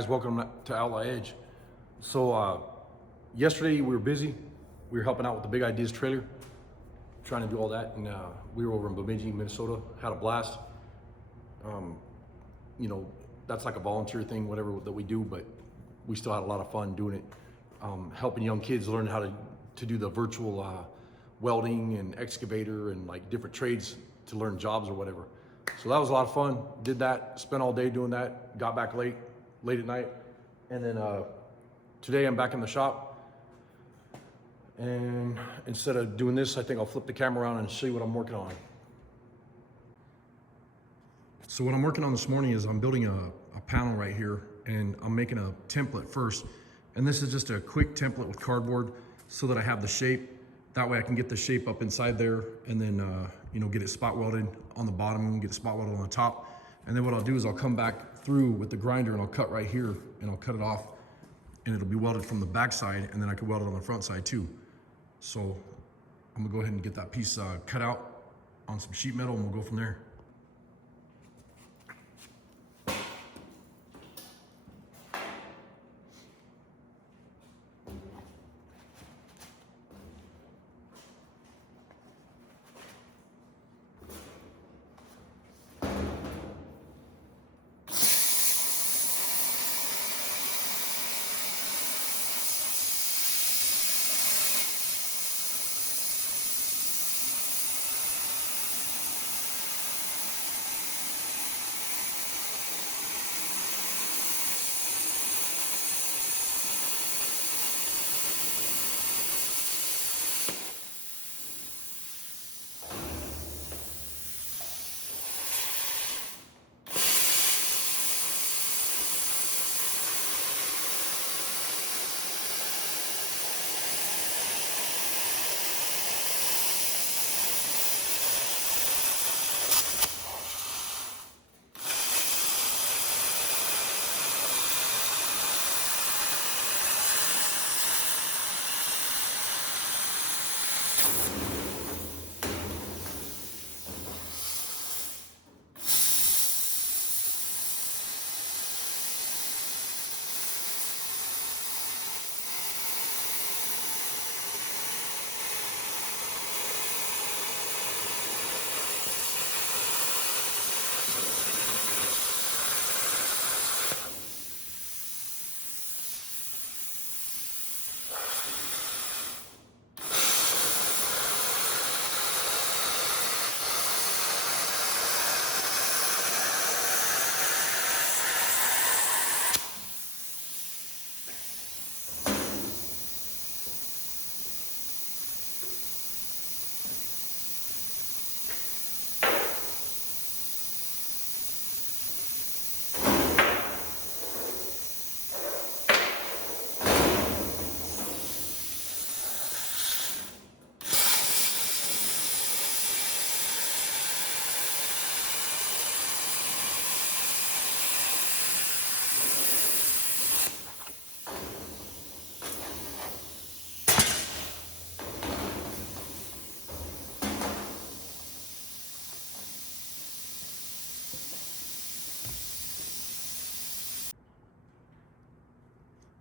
guys, welcome to Outlaw Edge. So yesterday we were busy. We were helping out with the Big Ideas trailer, trying to do all that, and we were over in Bemidji, Minnesota, had a blast. You know, that's like a volunteer thing, whatever that we do, but we still had a lot of fun doing it. Helping young kids learn how to do the virtual welding and excavator and like different trades to learn jobs or whatever. So that was a lot of fun. Did that, spent all day doing that, got back late at night. And then today I'm back in the shop. And instead of doing this, I think I'll flip the camera around and show you what I'm working on. So what I'm working on this morning is I'm building a panel right here, and I'm making a template first. And this is just a quick template with cardboard so that I have the shape. That way I can get the shape up inside there and then, you know, get it spot welded on the bottom and get it spot welded on the top. And then what I'll do is I'll come back through with the grinder and I'll cut right here and I'll cut it off, and it'll be welded from the back side, and then I can weld it on the front side too. So I'm gonna go ahead and get that piece cut out on some sheet metal, and we'll go from there.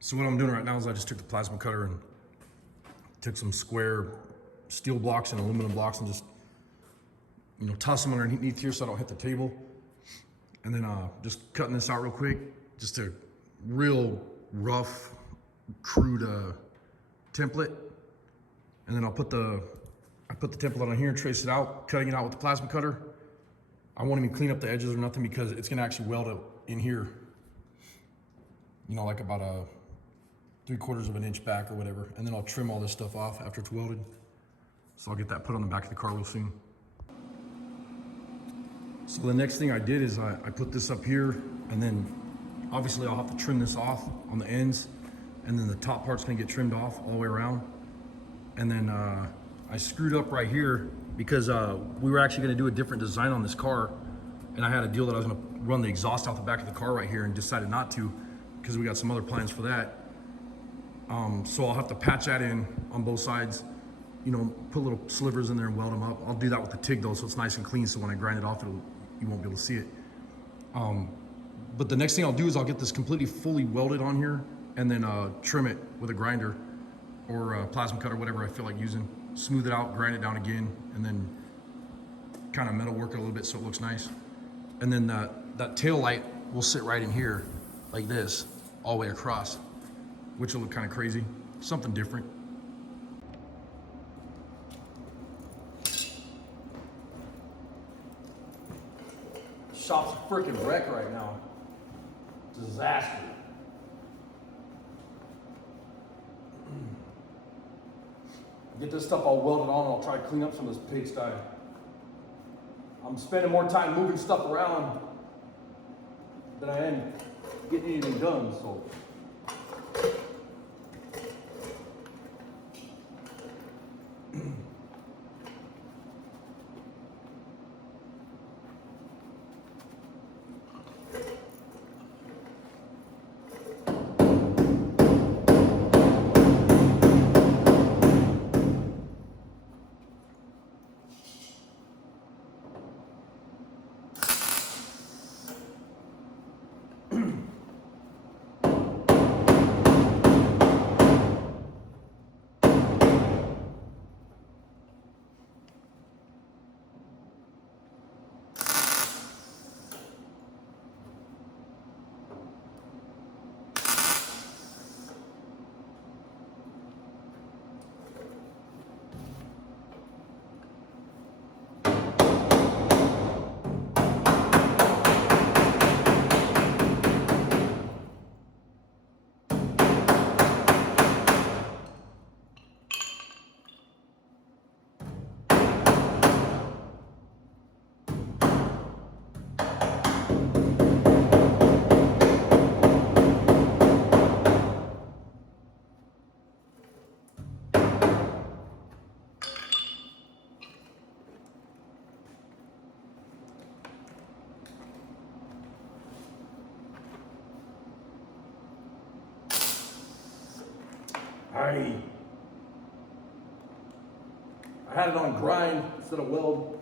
So what I'm doing right now is I just took the plasma cutter and took some square steel blocks and aluminum blocks and just, you know, toss them underneath here so I don't hit the table. And then just cutting this out real quick, just a real rough, crude template. And then I put the template on here and trace it out, cutting it out with the plasma cutter. I won't even clean up the edges or nothing because it's gonna actually weld it in here. You know, like about a 3/4 of an inch back or whatever. And then I'll trim all this stuff off after it's welded. So I'll get that put on the back of the car real soon. So the next thing I did is I put this up here, and then obviously I'll have to trim this off on the ends, and then the top part's gonna get trimmed off all the way around. And then I screwed up right here because we were actually gonna do a different design on this car, and I had a deal that I was gonna run the exhaust out the back of the car right here, and decided not to because we got some other plans for that. So I'll have to patch that in on both sides, you know, put little slivers in there and weld them up. I'll do that with the TIG though, so it's nice and clean, so when I grind it off, you won't be able to see it. But the next thing I'll do is I'll get this completely fully welded on here and then trim it with a grinder or a plasma cutter, whatever I feel like using. Smooth it out, grind it down again, and then kind of metal work it a little bit so it looks nice. And then that tail light will sit right in here like this, all the way across, which will look kind of crazy, something different. Shop's a freaking wreck right now. Disaster. Get this stuff all welded on and I'll try to clean up some of this pigsty. I'm spending more time moving stuff around than I am getting anything done, so. I had it on grind instead of weld.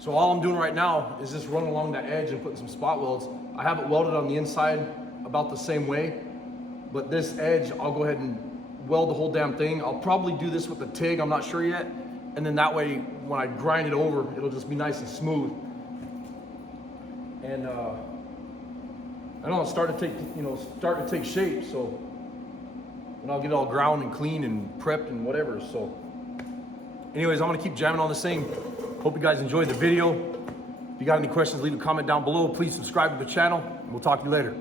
So all I'm doing right now is just running along that edge and putting some spot welds. I have it welded on the inside about the same way, but this edge, I'll go ahead and weld the whole damn thing. I'll probably do this with the TIG, I'm not sure yet. And then that way, when I grind it over, it'll just be nice and smooth. And I know it's starting to take shape, so and I'll get it all ground and clean and prepped and whatever. So anyways, I'm gonna keep jamming on this thing. Hope you guys enjoyed the video. If you got any questions, leave a comment down below. Please subscribe to the channel, and we'll talk to you later.